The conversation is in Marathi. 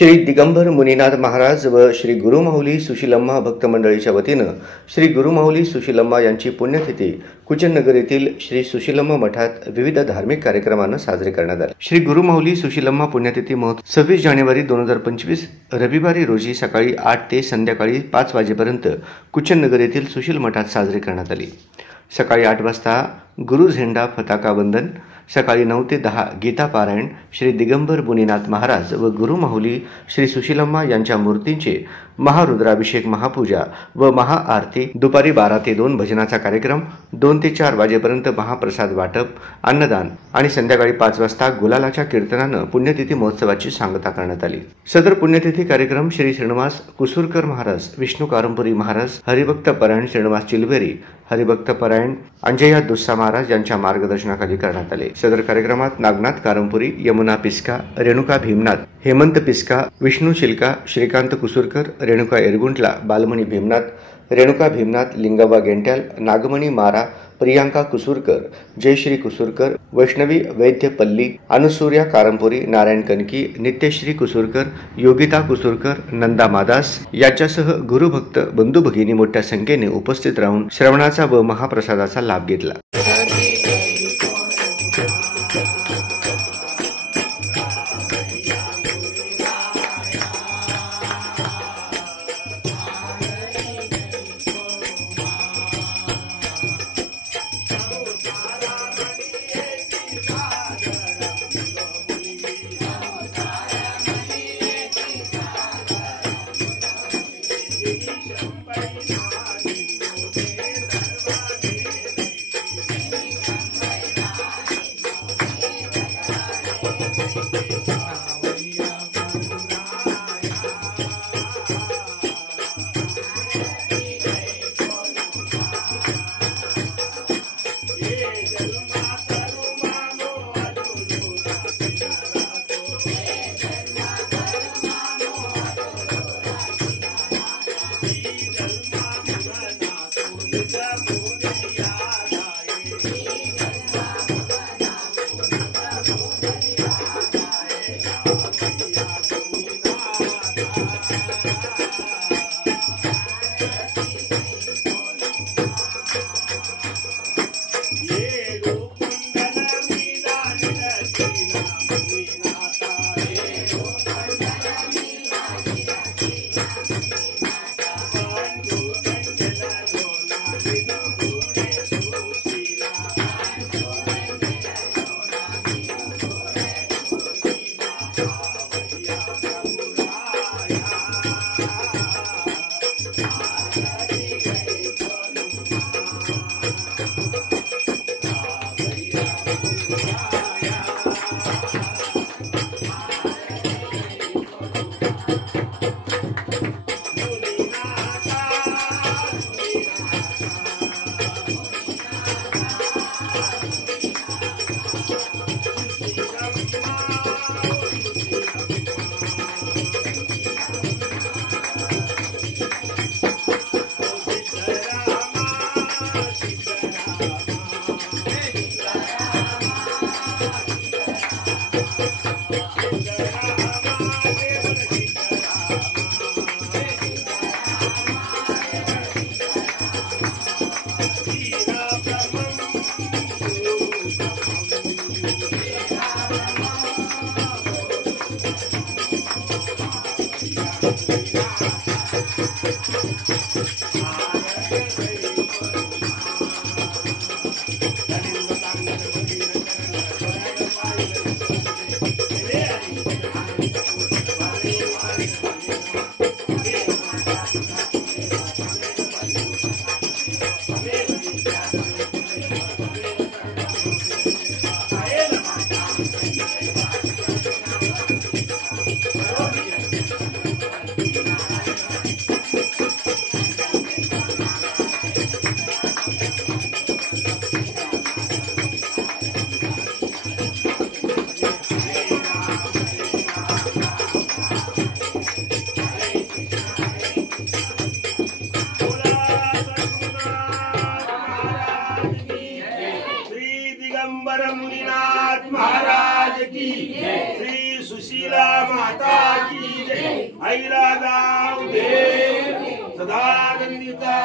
श्री दिगंबर मुनीनाथ महाराज व श्री गुरुमाऊली सुशीलम्मा भक्त मंडळीच्या वतीनं श्री गुरुमाऊली सुशीलम्मा यांची पुण्यतिथी कुचननगर येथील श्री सुशीलम्मा मठात विविध धार्मिक कार्यक्रमांना साजरी करण्यात आली। श्री गुरुमाऊली सुशीलम्मा पुण्यतिथी महोत्सव 26 जानेवारी 2025 रविवारी रोजी सकाळी 8 ते संध्याकाळी 5 वाजेपर्यंत कुचननगर येथील सुशील मठात साजरी करण्यात आली। सकाळी 8 वाजता गुरु झेंडा फताका वंदन, सकाळी 9 ते 10 गीता पारायण, श्री दिगंबर मुनीनाथ महाराज व गुरुमाऊली श्री सुशीलम्मा यांच्या मूर्तींचे महारुद्राभिषेक, महापूजा व महाआरती, दुपारी 12 ते 2 भजनाचा कार्यक्रम, 2 ते 4 वाजेपर्यंत महाप्रसाद वाटप, अन्नदान आणि संध्याकाळी 5 वाजता गुलालाच्या कीर्तनानं पुण्यतिथी महोत्सवाची सांगता करण्यात आली। सदर पुण्यतिथी कार्यक्रम श्री श्रीनिवास कुसूरकर महाराज, विष्णू कारंपुरी महाराज, हरिभक्त परायण श्रीनिवास चिलबेरी, हरिभक्त परायण अंजया दुस्सा महाराज यांच्या मार्गदर्शनाखाली करण्यात आले। सदर कार्यक्रमात नागनाथ कारंपुरी, यमुना पिस्का, रेणुका भीमनाथ, हेमंत पिस्का, विष्णू चिलका, श्रीकांत कुसूरकर, रेणुका एरगुंटला, बालमणी भीमनाथ, रेणुका भीमनाथ, लिंगव्वा गेंट्याल, नागमणी मारा, प्रियांका कुसूरकर, जयश्री कुसूरकर, वैष्णवी वैद्य पल्ली, अनुसूर्या कारंपुरी, नारायण कनकी, नित्यश्री कुसूरकर, योगिता कुसूरकर, नंदा मादास यांच्यासह गुरुभक्त बंधू भगिनी मोठ्या संख्येने उपस्थित राहून श्रवणाचा व महाप्रसादाचा लाभ घेतला। दिगंबर मुनीनाथ महाराज की, श्री सुशीला माता की जय, आईला जाऊ दे, सदा नंदीचा